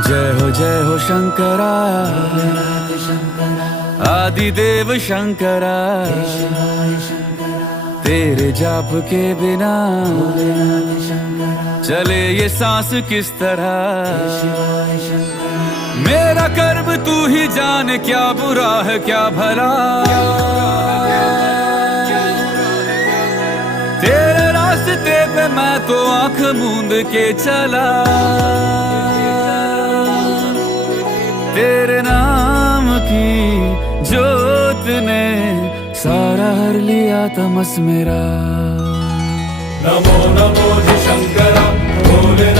जय हो शंकरा, आदिदेव शंकरा। तेरे जाप के बिना चले ये सांस किस तरह। मेरा कर्म तू ही जाने, क्या बुरा है क्या भला। तेरे रास्ते पे मैं तो आंख मूंद के चला। तेरे नाम की जोत ने सारा हर लिया तमस मेरा। नमो नमो जी शंकरा भोलेनाथ।